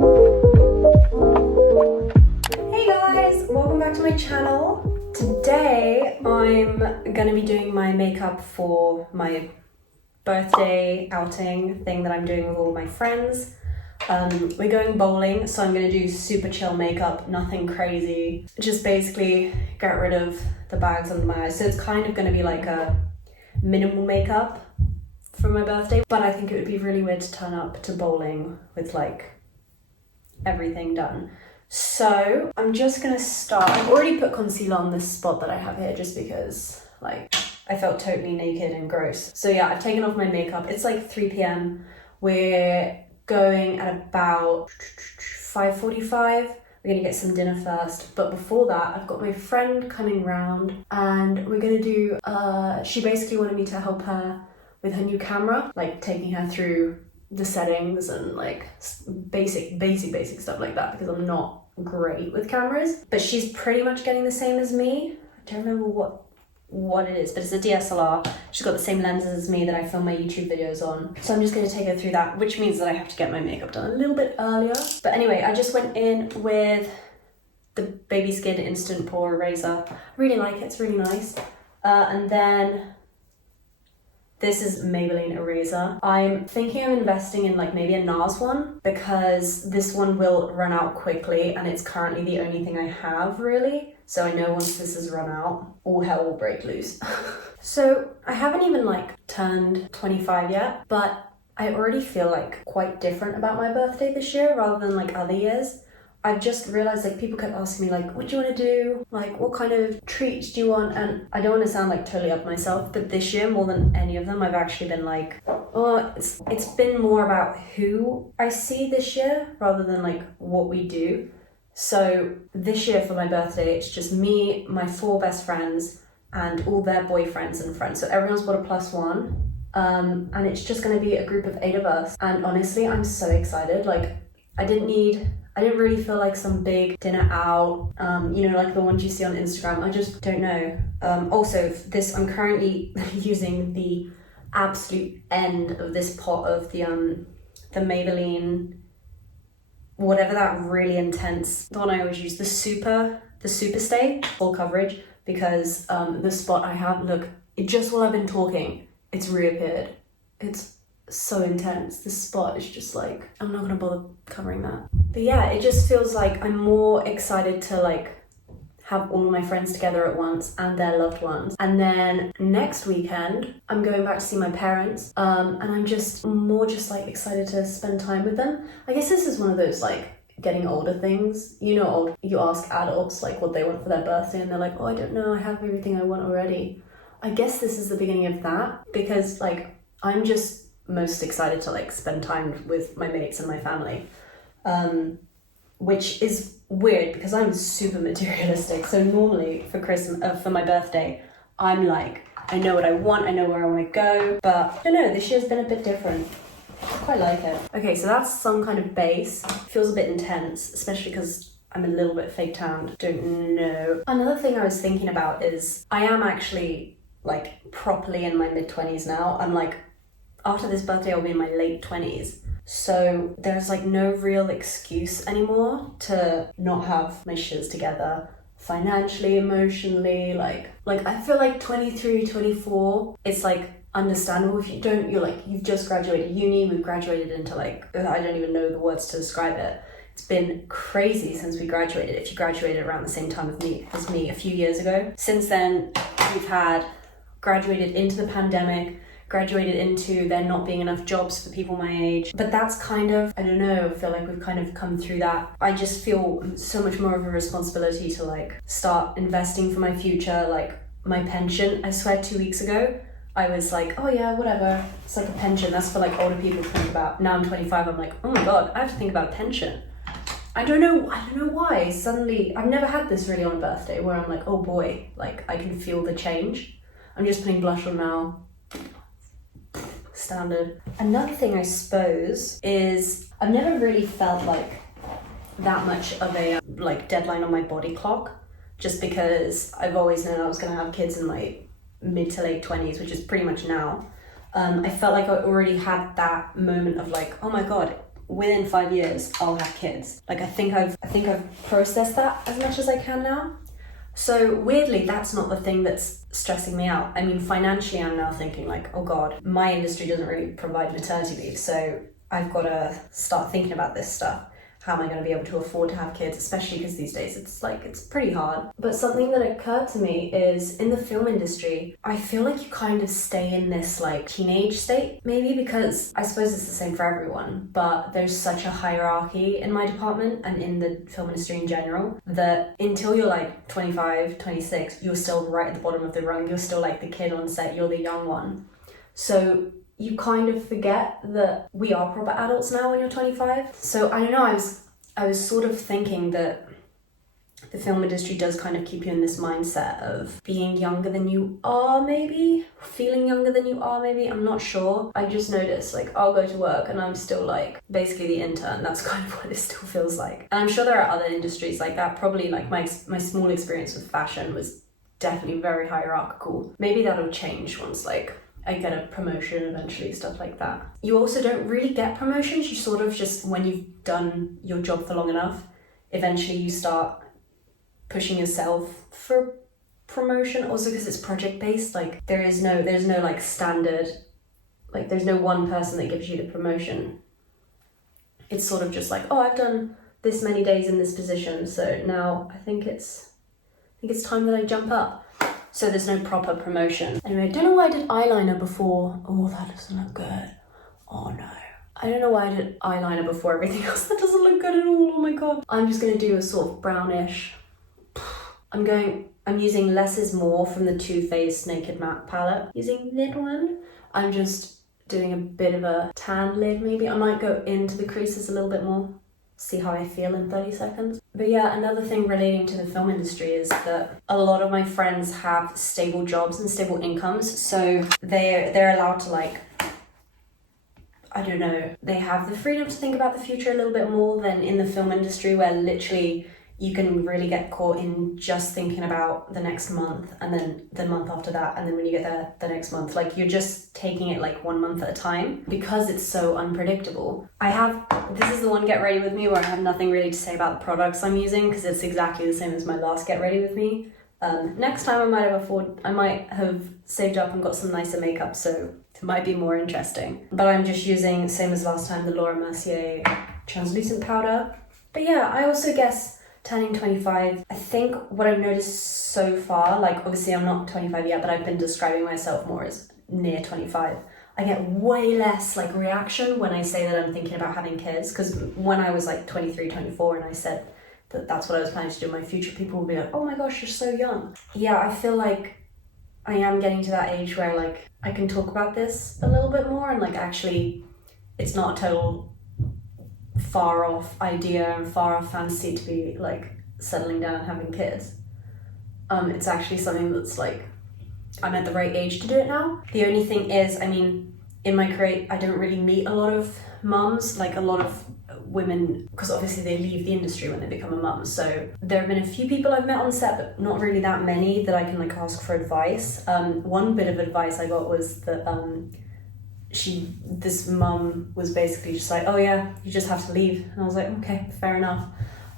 Hey guys, welcome back to my channel. Today I'm gonna be doing my makeup for my birthday outing thing that I'm doing with all my friends. We're going bowling, so I'm gonna do super chill makeup, nothing crazy. Just basically get rid of the bags under my eyes. So it's kind of gonna be like a minimal makeup for my birthday, but I think it would be really weird to turn up to bowling with like everything done. So I'm just gonna start. I've already put concealer on this spot that I have here just because like I felt totally naked and gross. So yeah, I've taken off my makeup. It's like 3 p.m. We're going at about 5:45. We're gonna get some dinner first, but before that I've got my friend coming round and we're gonna do she basically wanted me to help her with her new camera, like taking her through the settings and like basic stuff like that, because I'm not great with cameras, but she's pretty much getting the same as me. I don't remember what it is, but it's a DSLR. She's got the same lenses as me that I film my YouTube videos on. So I'm just gonna take her through that, which means that I have to get my makeup done a little bit earlier. But anyway, I just went in with the Baby Skin Instant Pore Eraser. I really like it, it's really nice. And then this is Maybelline Eraser. I'm thinking of investing in like maybe a NARS one, because this one will run out quickly and it's currently the only thing I have really. So I know once this has run out, all hell will break loose. So I haven't even like turned 25 yet, but I already feel like quite different about my birthday this year rather than like other years. I've just realized like people kept asking me like, what do you want to do? Like, what kind of treats do you want? And I don't want to sound like totally up myself, but this year more than any of them, I've actually been like, oh, it's been more about who I see this year rather than like what we do. So this year for my birthday, it's just me, my 4 best friends, and all their boyfriends and friends. So everyone's got a +1. And it's just going to be a group of 8 of us. And honestly, I'm so excited. Like, I didn't really feel like some big dinner out, you know, like the ones you see on Instagram. I just don't know. Also, I'm currently using the absolute end of this pot of the Maybelline, whatever that really intense, the one I always use, the Super Stay full coverage, because the spot I have, look, just while I've been talking, it's reappeared. It's so intense. This spot is just like, I'm not gonna bother covering that. But yeah, it just feels like I'm more excited to like have all of my friends together at once and their loved ones. And then next weekend, I'm going back to see my parents, and I'm just more like excited to spend time with them. I guess this is one of those like getting older things. You know, you ask adults like what they want for their birthday and they're like, oh, I don't know, I have everything I want already. I guess this is the beginning of that, because like I'm just most excited to like spend time with my mates and my family, which is weird because I'm super materialistic. So normally for Christmas, for my birthday, I'm like, I know what I want, I know where I want to go, but I don't know, this year's been a bit different. I quite like it. Okay, so that's some kind of base. Feels a bit intense, especially because I'm a little bit fake tanned. Don't know. Another thing I was thinking about is I am actually like properly in my mid-20s now. I'm like, after this birthday, I'll be in my late 20s. So there's like no real excuse anymore to not have my shiz together financially, emotionally. Like I feel like 23, 24, it's like understandable if you don't, you're like, you've just graduated uni, we've graduated into like, I don't even know the words to describe it. It's been crazy since we graduated. If you graduated around the same time as me a few years ago. Since then, we've had graduated into the pandemic, graduated into there not being enough jobs for people my age. But that's kind of, I don't know, I feel like we've kind of come through that. I just feel so much more of a responsibility to like start investing for my future, like my pension. I swear 2 weeks ago, I was like, oh yeah, whatever. It's like a pension, that's for like older people to think about. Now I'm 25, I'm like, oh my God, I have to think about a pension. I don't know why. Suddenly, I've never had this really on a birthday where I'm like, oh boy, like I can feel the change. I'm just putting blush on now. Standard. Another thing I suppose is I've never really felt like that much of a like deadline on my body clock, just because I've always known I was going to have kids in my mid to late 20s, which is pretty much now. I felt like I already had that moment of like, oh my God, within 5 years I'll have kids. Like I think I've processed that as much as I can now. So weirdly, that's not the thing that's stressing me out. I mean, financially, I'm now thinking like, oh God, my industry doesn't really provide maternity leave, so I've got to start thinking about this stuff. How am I going to be able to afford to have kids, especially because these days it's pretty hard. But something that occurred to me is in the film industry, I feel like you kind of stay in this like teenage state, maybe because I suppose it's the same for everyone, but there's such a hierarchy in my department and in the film industry in general that until you're like 25, 26, you're still right at the bottom of the rung. You're still like the kid on set, you're the young one. So you kind of forget that we are proper adults now when you're 25. So I don't know, I was sort of thinking that the film industry does kind of keep you in this mindset of being younger than you are, maybe? Feeling younger than you are, maybe? I'm not sure. I just noticed, like, I'll go to work and I'm still, like, basically the intern. That's kind of what it still feels like. And I'm sure there are other industries like that. Probably, like, my small experience with fashion was definitely very hierarchical. Maybe that'll change once, like, I get a promotion eventually, stuff like that. You also don't really get promotions. You sort of just, when you've done your job for long enough, eventually you start pushing yourself for promotion. Also because it's project based, like there's no like standard, like there's no one person that gives you the promotion. It's sort of just like, oh, I've done this many days in this position, so now I think it's time that I jump up. So there's no proper promotion. Anyway, I don't know why I did eyeliner before. Oh, that doesn't look good. Oh no. I don't know why I did eyeliner before everything else. That doesn't look good at all. Oh my God. I'm just gonna do a sort of brownish. I'm using less is more from the Too Faced Naked Matte palette. Using that one. I'm just doing a bit of a tan lid maybe. I might go into the creases a little bit more. See how I feel in 30 seconds. But yeah, another thing relating to the film industry is that a lot of my friends have stable jobs and stable incomes, so they're allowed to, like, I don't know, they have the freedom to think about the future a little bit more than in the film industry, where literally you can really get caught in just thinking about the next month and then the month after that, and then when you get there the next month, like you're just taking it like 1 month at a time because it's so unpredictable. This is the one Get Ready With Me where I have nothing really to say about the products I'm using because it's exactly the same as my last Get Ready With Me. Next time I might have saved up and got some nicer makeup, so it might be more interesting. But I'm just using, same as last time, the Laura Mercier translucent powder. But yeah, I also guess turning 25, I think what I've noticed so far, like obviously I'm not 25 yet, but I've been describing myself more as near 25. I get way less like reaction when I say that I'm thinking about having kids, because when I was like 23, 24 and I said that that's what I was planning to do in my future, people would be like, oh my gosh, you're so young. Yeah, I feel like I am getting to that age where like I can talk about this a little bit more and like actually it's not a total far off idea and far off fantasy to be like settling down and having kids. It's actually something that's like I'm at the right age to do it now. The only thing is, I mean, in my career I don't really meet a lot of mums, like a lot of women, because obviously they leave the industry when they become a mum. So there have been a few people I've met on set, but not really that many that I can like ask for advice. One bit of advice I got was that this mum was basically just like, oh yeah, you just have to leave. And I was like, okay, fair enough.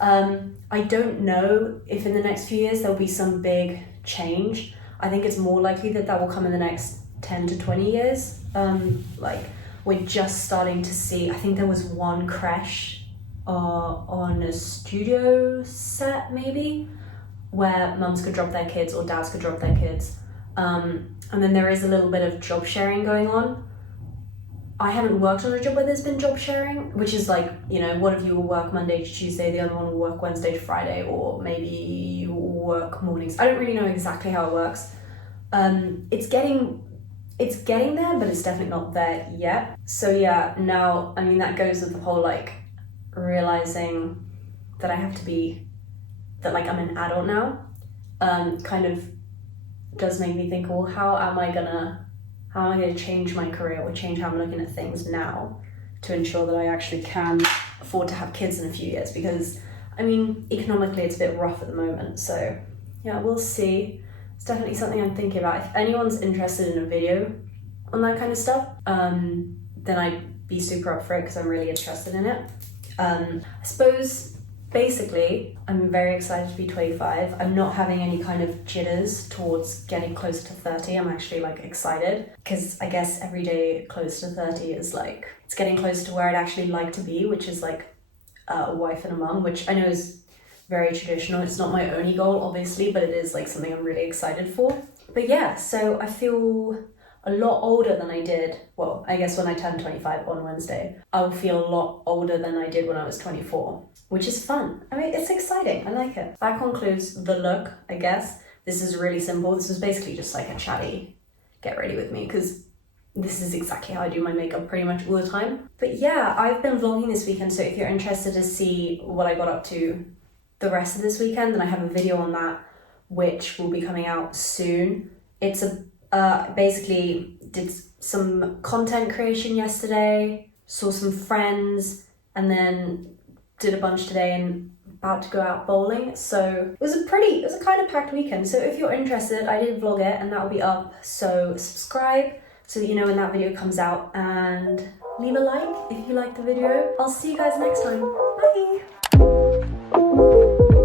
I don't know if in the next few years there'll be some big change. I think it's more likely that will come in the next 10 to 20 years. Like we're just starting to see, I think there was one crash on a studio set maybe, where mums could drop their kids or dads could drop their kids. And then there is a little bit of job sharing going on. I haven't worked on a job where there's been job sharing, which is like, you know, one of you will work Monday to Tuesday, the other one will work Wednesday to Friday, or maybe you will work mornings. I don't really know exactly how it works. It's getting there, but it's definitely not there yet. So yeah, now, I mean, that goes with the whole like realizing that I'm an adult now, kind of does make me think, well, how am I gonna change my career or change how I'm looking at things now to ensure that I actually can afford to have kids in a few years? Because I mean, economically it's a bit rough at the moment, so yeah, we'll see. It's definitely something I'm thinking about. If anyone's interested in a video on that kind of stuff, then I'd be super up for it because I'm really interested in it. I suppose basically I'm very excited to be 25. I'm not having any kind of jitters towards getting closer to 30. I'm actually like excited because I guess every day close to 30 is like, it's getting closer to where I'd actually like to be, which is like a wife and a mum, which I know is very traditional. It's not my only goal, obviously, but it is like something I'm really excited for. But yeah, so I feel a lot older than I did. Well, I guess when I turned 25 on Wednesday, I'll feel a lot older than I did when I was 24, which is fun. I mean, it's exciting. I like it. That concludes the look, I guess. This is really simple. This is basically just like a chatty get ready with me because this is exactly how I do my makeup pretty much all the time. But yeah, I've been vlogging this weekend, so if you're interested to see what I got up to the rest of this weekend, then I have a video on that which will be coming out soon. It's basically did some content creation yesterday, saw some friends, and then did a bunch today and about to go out bowling. So it was a kind of packed weekend. So if you're interested, I did vlog it and that will be up. So subscribe so that you know when that video comes out, and leave a like if you liked the video. I'll see you guys next time. Bye!